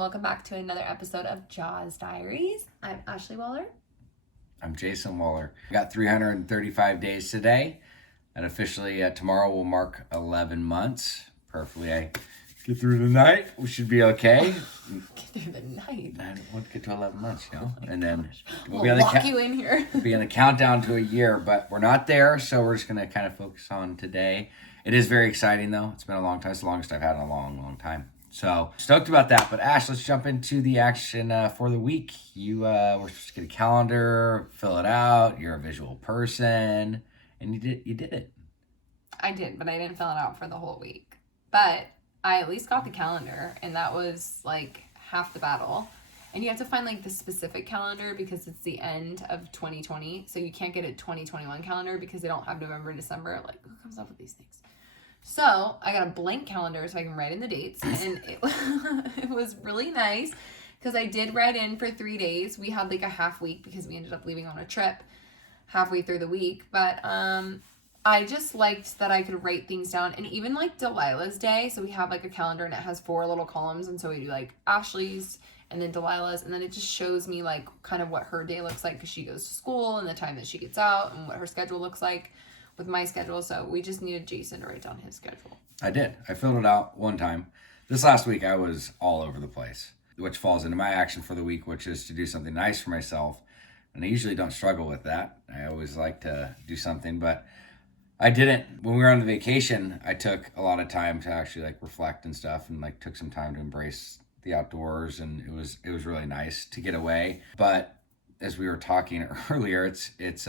welcome back to another episode of JAWS Diaries. I'm Ashley Wahler. I'm Jason Wahler. We got 335 days today, and officially tomorrow will mark 11 months. Perfectly, I get through the night. We should be okay. Get through the night. I want to get to 11 months, you know, and then we'll be on lock you in here. We'll be on the countdown to a year, but we're not there, so we're just gonna kind of focus on today. It is very exciting, though. It's been a long time. It's the longest I've had in a long time. So stoked about that. But Ash, let's jump into the action for the week. You were supposed to get a calendar, fill it out. You're a visual person, and you did it. I did, but I didn't fill it out for the whole week. But I at least got the calendar, and that was like half the battle. And you have to find like the specific calendar because it's the end of 2020. So you can't get a 2021 calendar because they don't have November and December. Like, who comes up with these things? So I got a blank calendar so I can write in the dates. And it was really nice because I did write in for 3 days. We had like a half week because we ended up leaving on a trip halfway through the week. But I just liked that I could write things down. And even like Delilah's day. So we have like a calendar and it has 4 little columns. And so we do like Ashley's and then Delilah's. And then it just shows me like kind of what her day looks like because she goes to school and the time that she gets out and what her schedule looks like with my schedule. So we just needed Jason to write down his schedule. I did. I filled it out one time. This last week I was all over the place, which falls into my action for the week, which is to do something nice for myself. And I usually don't struggle with that. I always like to do something, but I didn't. When we were on the vacation, I took a lot of time to actually like reflect and stuff and like took some time to embrace the outdoors, and it was really nice to get away. But as we were talking earlier, it's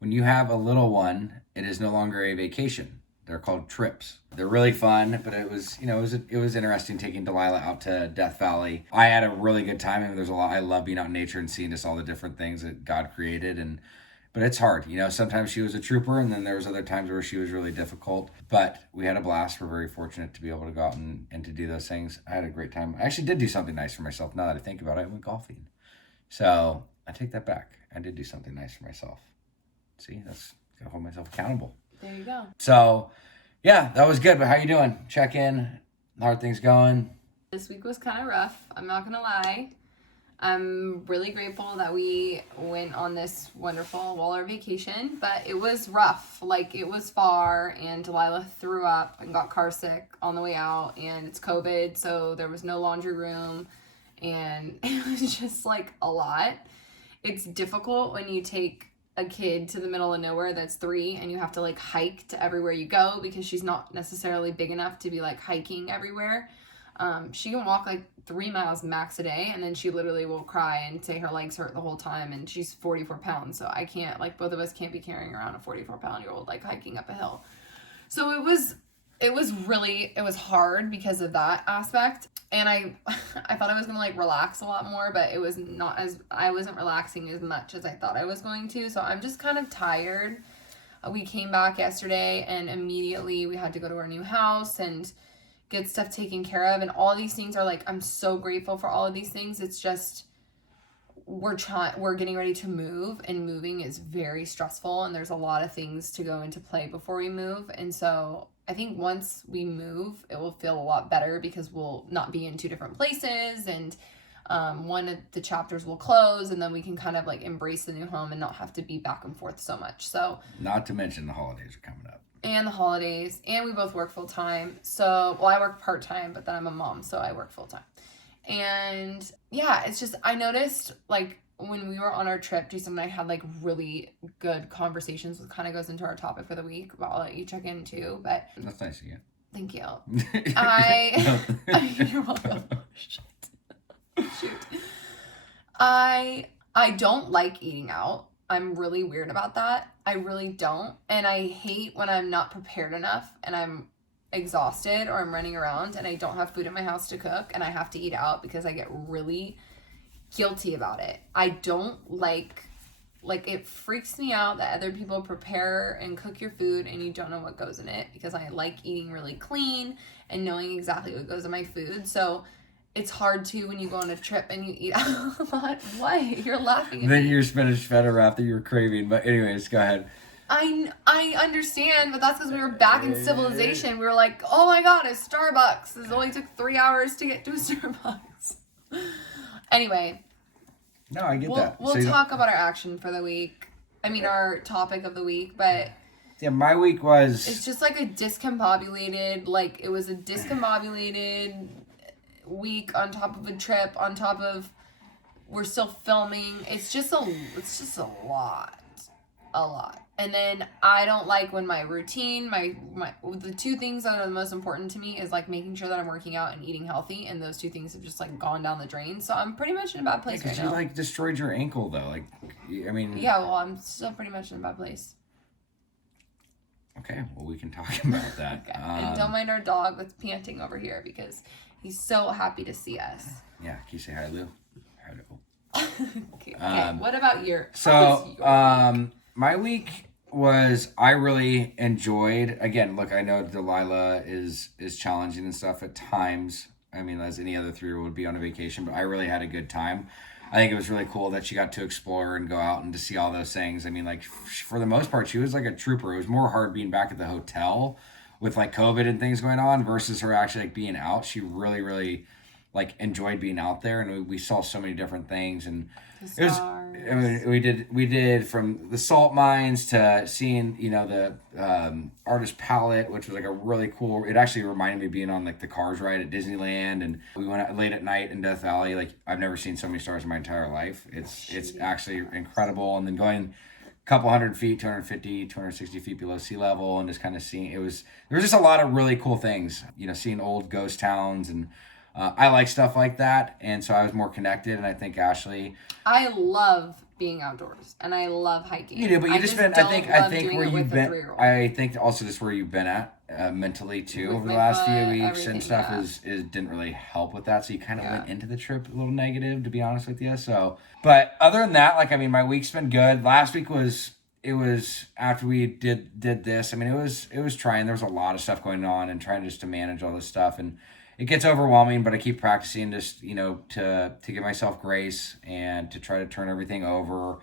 when you have a little one, it is no longer a vacation. They're called trips. They're really fun, but it was interesting taking Delilah out to Death Valley. I had a really good time. I mean, there's a lot. I love being out in nature and seeing just all the different things that God created, but it's hard. You know, sometimes she was a trooper, and then there was other times where she was really difficult. But we had a blast. We're very fortunate to be able to go out and to do those things. I had a great time. I actually did do something nice for myself. Now that I think about it, I went golfing. So I take that back. I did do something nice for myself. See, that's gotta hold myself accountable. There you go. So, yeah, that was good. But how you doing? Check in. How are things going? This week was kind of rough. I'm not gonna lie. I'm really grateful that we went on this wonderful Wahler vacation, but it was rough. Like, it was far, and Delilah threw up and got car sick on the way out, and it's COVID, so there was no laundry room, and it was just like a lot. It's difficult when you take a kid to the middle of nowhere that's 3 and you have to like hike to everywhere you go because she's not necessarily big enough to be like hiking everywhere. She can walk like 3 miles max a day, and then she literally will cry and say her legs hurt the whole time, and she's 44 pounds, so I can't, like, both of us can't be carrying around a 44-pound-year-old like hiking up a hill. So it was hard because of that aspect. And I thought I was gonna like relax a lot more, but I wasn't relaxing as much as I thought I was going to. So I'm just kind of tired. We came back yesterday and immediately we had to go to our new house and get stuff taken care of. And all these things are like, I'm so grateful for all of these things. It's just, we're getting ready to move, and moving is very stressful. And there's a lot of things to go into play before we move. And so I think once we move, it will feel a lot better because we'll not be in 2 different places, and one of the chapters will close, and then we can kind of like embrace the new home and not have to be back and forth so much. So, not to mention the holidays are coming up. And the holidays, and we both work full time. So, well, I work part time, but then I'm a mom, so I work full time. And yeah, it's just, I noticed like when we were on our trip, Jason and I had like really good conversations, which kind of goes into our topic for the week, but I'll let you check in too. But that's nice of you. Thank you. You're welcome. Shoot. I don't like eating out. I'm really weird about that. I really don't. And I hate when I'm not prepared enough and I'm exhausted or I'm running around and I don't have food in my house to cook and I have to eat out because I get really guilty about it. I don't like it freaks me out that other people prepare and cook your food and you don't know what goes in it, because I like eating really clean and knowing exactly what goes in my food. So it's hard to when you go on a trip and you eat out a lot. What? You're laughing at Then me. your spinach feta wrap that you were craving. But anyways, go ahead. I understand, but that's because we were back in civilization. We were like, oh my god, a Starbucks. It only took 3 hours to get to a Starbucks. Anyway. No, I get that. We'll talk about our action for the week. I mean, our topic of the week, but... Yeah, my week was... It's just like a discombobulated, it was a discombobulated week on top of a trip, on top of... We're still filming. It's just a lot. A lot. And then I don't like when my routine, the two things that are the most important to me is making sure that I'm working out and eating healthy, and those two things have just gone down the drain. So I'm pretty much in a bad place right now. You destroyed your ankle though. Yeah, well, I'm still pretty much in a bad place. Okay, well we can talk about that. Okay. And don't mind our dog that's panting over here because he's so happy to see us. Yeah, can you say hi, Lou? Hi, Lou. Okay. What about your? My week was, I really enjoyed, again, look, I know Delilah is challenging and stuff at times. I mean, as any other 3-year-old would be on a vacation, but I really had a good time. I think it was really cool that she got to explore and go out and to see all those things. I mean, for the most part, she was like a trooper. It was more hard being back at the hotel with COVID and things going on versus her actually being out. She really, really enjoyed being out there, and we saw so many different things, and it was, I mean, we did from the salt mines to seeing the artist palette, which was a really cool. It actually reminded me of being on the Cars ride at Disneyland, and we went out late at night in Death Valley. I've never seen so many stars in my entire life. It's actually incredible, and then going a couple 100 feet, 250, 260 feet below sea level, and just kind of seeing there was just a lot of really cool things. Seeing old ghost towns and. I like stuff like that, and so I was more connected, and I think Ashley... I love being outdoors, and I love hiking. You do, but I think where you've been... I think also just where you've been at mentally, too, over the last few weeks and stuff is didn't really help with that, so you kind of went into the trip a little negative, to be honest with you, so... But other than that, my week's been good. Last week was... It was after we did this, I mean, it was trying. There was a lot of stuff going on and trying just to manage all this stuff, and it gets overwhelming, but I keep practicing just, to give myself grace and to try to turn everything over.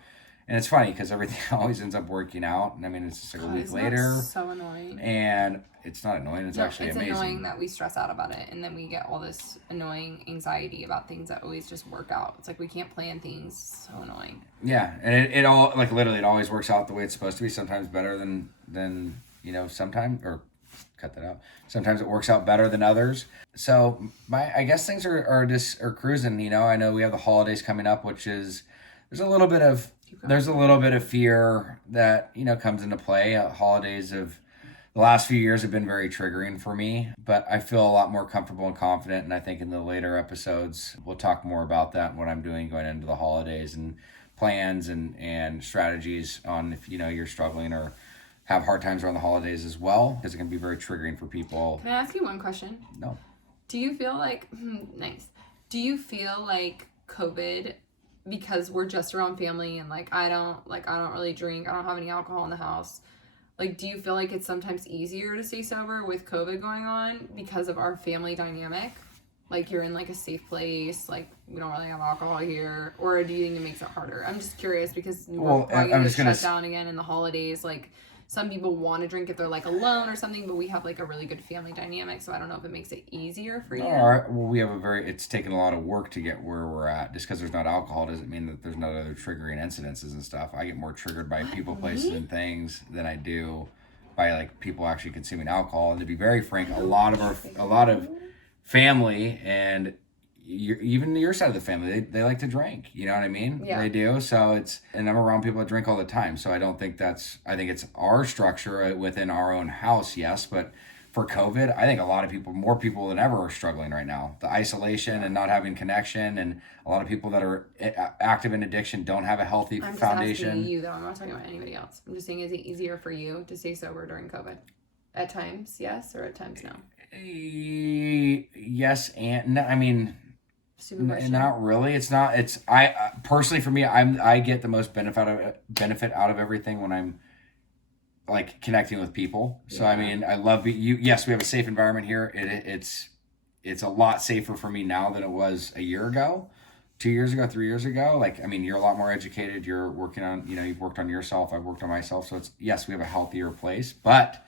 And it's funny because everything always ends up working out. And I mean, it's just a week later. So annoying. And it's not annoying. It's actually amazing. It's annoying that we stress out about it. And then we get all this annoying anxiety about things that always just work out. It's we can't plan things. So annoying. Yeah. And it all, literally, it always works out the way it's supposed to be. Sometimes better than sometimes, or cut that out. Sometimes it works out better than others. So I guess things are cruising. I know we have the holidays coming up, which is there's a little bit of fear that comes into play. Holidays of the last few years have been very triggering for me, but I feel a lot more comfortable and confident. And I think in the later episodes we'll talk more about that and what I'm doing going into the holidays and plans and strategies on if you're struggling or have hard times around the holidays as well, because it can be very triggering for people. Can I ask you one question? No. Do you feel nice. Do you feel COVID, because we're just around family and I don't really drink, I don't have any alcohol in the house. Do you feel it's sometimes easier to stay sober with COVID going on because of our family dynamic? You're in a safe place, we don't really have alcohol here, or do you think it makes it harder? I'm just curious because we're going to shut down again in the holidays, some people want to drink if they're alone or something, but we have a really good family dynamic, so I don't know if it makes it easier for you. All right. Well, we have it's taken a lot of work to get where we're at. Just because there's not alcohol doesn't mean that there's not other triggering incidences and stuff. I get more triggered by people, places, and things than I do by people actually consuming alcohol. And to be very frank, a lot of family and even your side of the family, they like to drink, you know what I mean? Yeah. They do. So and I'm around people that drink all the time. So I don't think I think it's our structure within our own house. Yes. But for COVID, I think more people than ever are struggling right now. The isolation and not having connection, and a lot of people that are active in addiction don't have a healthy foundation. I'm just asking you though. I'm not talking about anybody else. I'm just saying, is it easier for you to stay sober during COVID? At times, yes, or at times, no? Yes, and no, I mean, not really. It's not. I personally, for me, I get the most benefit out of everything when I'm connecting with people. So I mean, I love you. Yes, we have a safe environment here. It's a lot safer for me now than it was a year ago, 2 years ago, 3 years ago. I mean, you're a lot more educated. You're working on, you've worked on yourself. I've worked on myself. So yes, we have a healthier place, but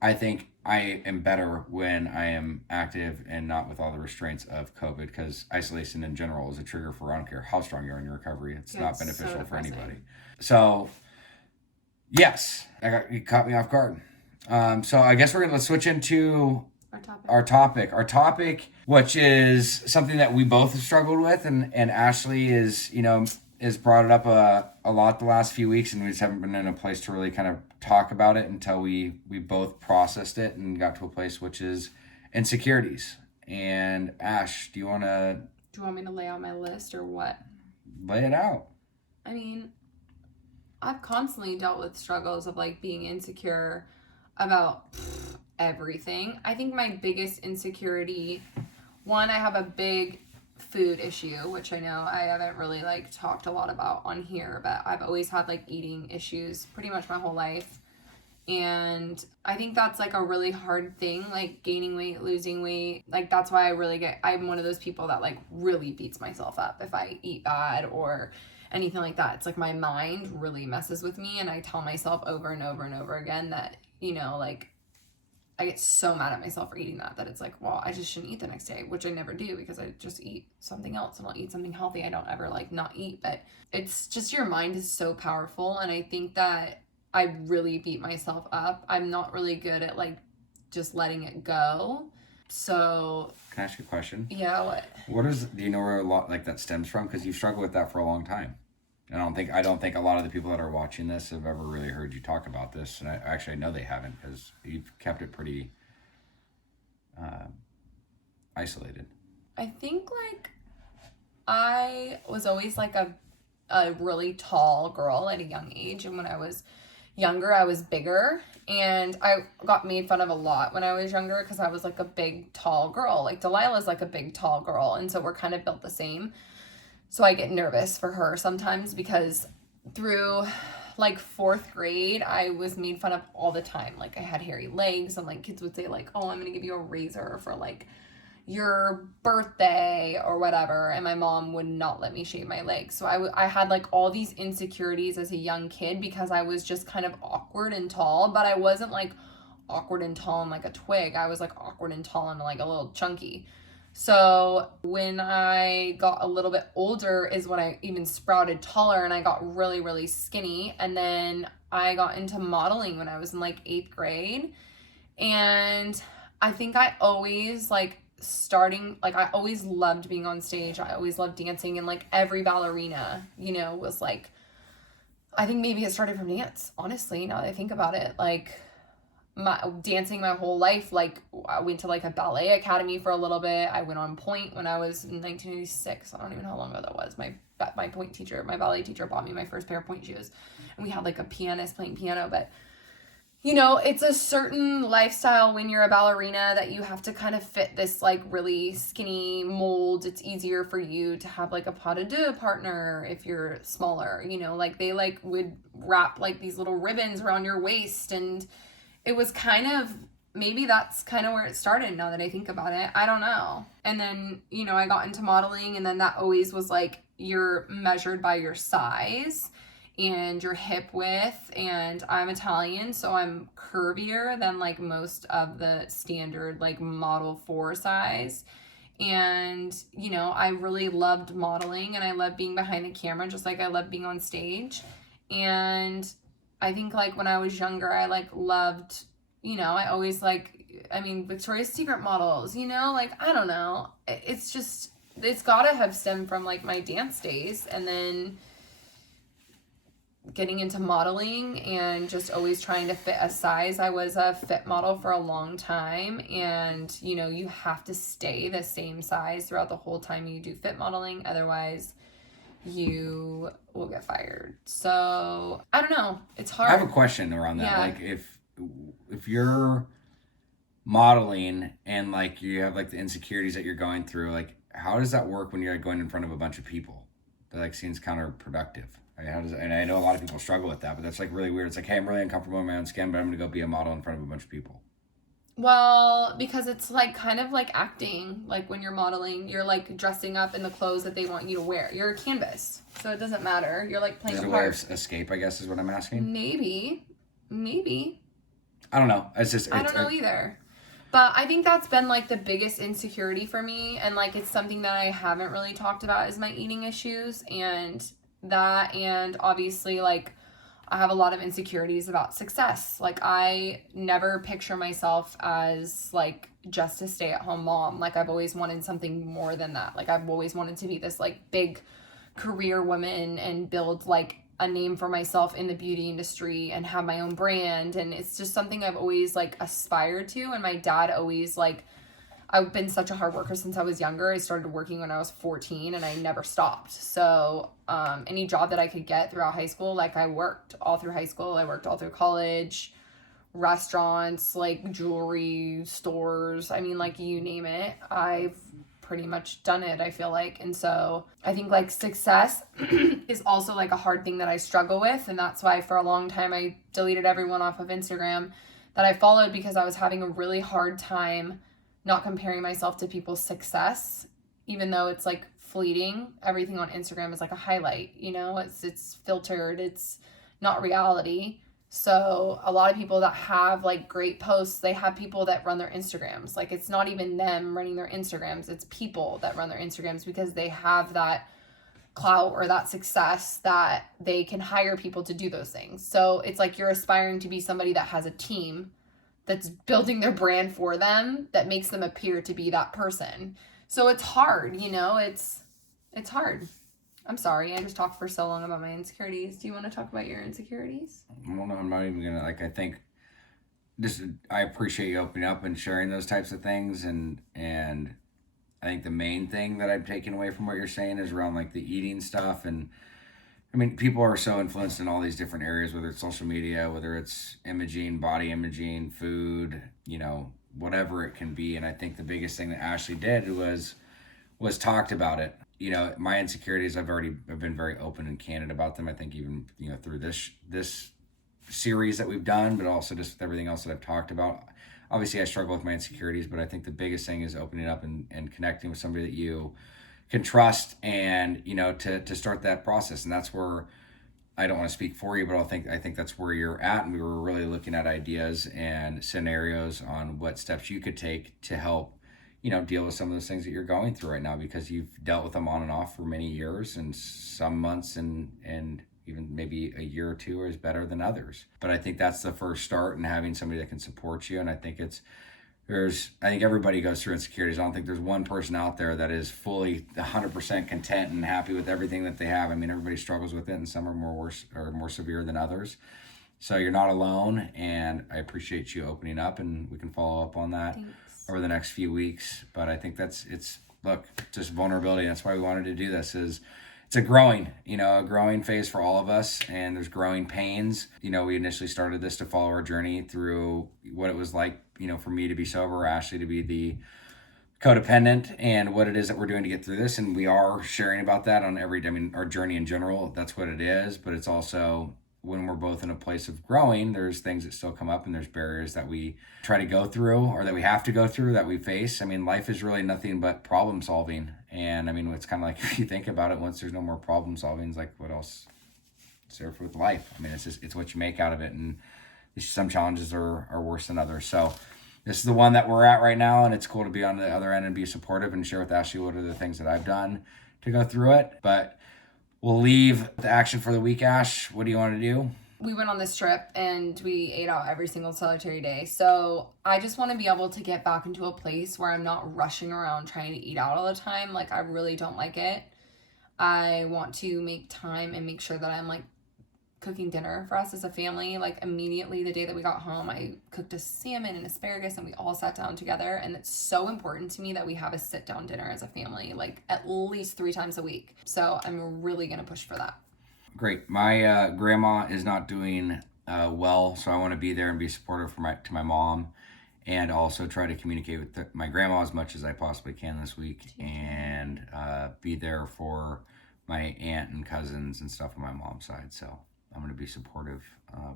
I think I am better when I am active and not with all the restraints of COVID, because isolation in general is a trigger for, I don't care how strong you are in your recovery. It's not beneficial so for anybody. So, yes, you caught me off guard. So I guess let's switch into our topic, which is something that we both have struggled with, and Ashley is brought it up a lot the last few weeks, and we just haven't been in a place to really kind of talk about it until we both processed it and got to a place, which is insecurities. And Ash, do you want me to lay out my list or what? Lay it out. I mean, I've constantly dealt with struggles of like being insecure about everything. I think my biggest insecurity, one, I have a big food issue, which I know I haven't really like talked a lot about on here, but I've always had like eating issues pretty much my whole life. And I think that's like a really hard thing, like gaining weight, losing weight. Like that's why I'm one of those people that like really beats myself up if I eat bad or anything like that. It's like my mind really messes with me, and I tell myself over and over and over again that, like I get so mad at myself for eating that it's like, well, I just shouldn't eat the next day, which I never do because I just eat something else and I'll eat something healthy. I don't ever like not eat, but it's just your mind is so powerful. And I think that I really beat myself up. I'm not really good at like just letting it go. So can I ask you a question? Yeah, what? Do you know where a lot like that stems from? Because you've struggled with that for a long time. I don't think a lot of the people that are watching this have ever really heard you talk about this, and I know they haven't, because you've kept it pretty isolated. I think like I was always like a really tall girl at a young age, and when I was younger I was bigger, and I got made fun of a lot when I was younger because I was like a big tall girl. Like Delilah's like a big tall girl, and so we're kind of built the same. So I get nervous for her sometimes because through like 4th grade, I was made fun of all the time. Like I had hairy legs, and like kids would say like, oh, I'm going to give you a razor for like your birthday or whatever. And my mom would not let me shave my legs. So I had like all these insecurities as a young kid because I was just kind of awkward and tall, but I wasn't like awkward and tall and like a twig. I was like awkward and tall and like a little chunky. So when I got a little bit older is when I even sprouted taller, and I got really, really skinny. And then I got into modeling when I was in like 8th grade. And I think I always I always loved being on stage. I always loved dancing, and like every ballerina, was like, I think maybe it started from dance, honestly, now that I think about it. Like dancing my whole life. Like I went to like a ballet academy for a little bit. I went on point when I was in 1986. I don't even know how long ago that was. My ballet teacher bought me my first pair of point shoes, and we had like a pianist playing piano. But it's a certain lifestyle when you're a ballerina that you have to kind of fit this like really skinny mold. It's easier for you to have like a pas de deux partner if you're smaller, like they like would wrap like these little ribbons around your waist, and it was kind of, maybe that's kind of where it started now that I think about it. I don't know. And then, I got into modeling, and then that always was like, you're measured by your size and your hip width, and I'm Italian, so I'm curvier than like most of the standard like model 4 size. And, I really loved modeling, and I loved being behind the camera, just like I love being on stage. And I think like when I was younger, I like loved, I always Victoria's Secret models, like, I don't know. It's gotta have stemmed from like my dance days, and then getting into modeling and just always trying to fit a size. I was a fit model for a long time, and you have to stay the same size throughout the whole time you do fit modeling, otherwise you will get fired. So I don't know, it's hard. I have a question around that. Like if you're modeling and like you have like the insecurities that you're going through, like how does that work when you're like, going in front of a bunch of people? That like seems counterproductive. I mean, and I know a lot of people struggle with that, but that's like really weird. It's like, hey, I'm really uncomfortable in my own skin, but I'm gonna go be a model in front of a bunch of people. Well, because it's like kind of like acting. Like when you're modeling, you're like dressing up in the clothes that they want you to wear. You're a canvas, so it doesn't matter. You're like playing a part. Is it a way of escape, I guess, is what I'm asking? Maybe. I don't know. It's just, I don't know either. But I think that's been like the biggest insecurity for me. And like it's something that I haven't really talked about is my eating issues. And that, and obviously like I have a lot of insecurities about success. Like I never picture myself as like just a stay-at-home mom. Like I've always wanted something more than that. Like I've always wanted to be this like big career woman and build like a name for myself in the beauty industry and have my own brand. And it's just something I've always like aspired to. And my dad always like, I've been such a hard worker since I was younger. I started working when I was 14 and I never stopped. So any job that I could get throughout high school, like I worked all through high school. I worked all through college, restaurants, like jewelry stores. I mean, like you name it, I've pretty much done it, I feel like. And so I think like success is also like a hard thing that I struggle with. And that's why for a long time I deleted everyone off of Instagram that I followed, because I was having a really hard time not comparing myself to people's success, even though it's like fleeting. Everything on Instagram is like a highlight, you know, it's filtered, it's not reality. So a lot of people that have like great posts, they have people that run their Instagrams. Like it's not even them running their Instagrams, it's people that run their Instagrams because they have that clout or that success that they can hire people to do those things. So it's like you're aspiring to be somebody that has a team that's building their brand for them that makes them appear to be that person. So it's hard, you know, it's hard. I'm sorry, I just talked for so long about my insecurities. Do you want to talk about your insecurities? Well, no, I'm not even gonna, like, I think this, I appreciate you opening up and sharing those types of things, and I think the main thing that I've taken away from what you're saying is around like the eating stuff. And I mean, people are so influenced in all these different areas, whether it's social media, whether it's imaging, body imaging, food, you know, whatever it can be. And I think the biggest thing that Ashley did was talked about it. You know, my insecurities, I've been very open and candid about them. I think even, you know, through this series that we've done, but also just with everything else that I've talked about. Obviously, I struggle with my insecurities, but I think the biggest thing is opening up and connecting with somebody that you can trust, and, you know, to start that process. And that's where, I don't want to speak for you, but I think that's where you're at. And we were really looking at ideas and scenarios on what steps you could take to help, you know, deal with some of those things that you're going through right now, because you've dealt with them on and off for many years, and some months and even maybe a year or two is better than others. But I think that's the first start, and having somebody that can support you. And I think I think everybody goes through insecurities. I don't think there's one person out there that is fully 100% content and happy with everything that they have. I mean, everybody struggles with it, and some are more severe than others. So you're not alone, and I appreciate you opening up, and we can follow up on that. Thanks. Over the next few weeks. But I think look, just vulnerability. That's why we wanted to do this. It's a growing phase for all of us, and there's growing pains. You know, we initially started this to follow our journey through what it was like, you know, for me to be sober, Ashley to be the codependent, and what it is that we're doing to get through this. And we are sharing about that on our journey in general, that's what it is. But it's also, when we're both in a place of growing, there's things that still come up, and there's barriers that we try to go through, or that we have to go through, that we face. I mean, life is really nothing but problem solving. And I mean, it's kind of like, if you think about it, once there's no more problem solving, it's like, what else is there with life? I mean, it's what you make out of it. And some challenges are worse than others. So this is the one that we're at right now, and it's cool to be on the other end and be supportive and share with Ashley what are the things that I've done to go through it. But we'll leave the action for the week. Ash, what do you want to do? We went on this trip and we ate out every single solitary day. So I just want to be able to get back into a place where I'm not rushing around trying to eat out all the time. Like, I really don't like it. I want to make time and make sure that I'm like cooking dinner for us as a family. Like, immediately the day that we got home, I cooked a salmon and asparagus, and we all sat down together. And it's so important to me that we have a sit down dinner as a family, like at least 3 times a week. So I'm really going to push for that. Great. My grandma is not doing well, so I want to be there and be supportive to my mom, and also try to communicate with my grandma as much as I possibly can this week, and be there for my aunt and cousins and stuff on my mom's side. So I'm going to be supportive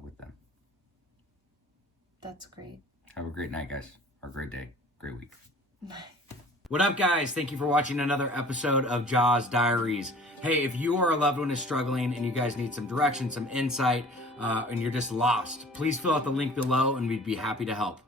with them. That's great. Have a great night, guys. Or a great day. Great week. Bye. What up, guys? Thank you for watching another episode of JAWS Diaries. Hey, if you or a loved one is struggling and you guys need some direction, some insight, and you're just lost, please fill out the link below and we'd be happy to help.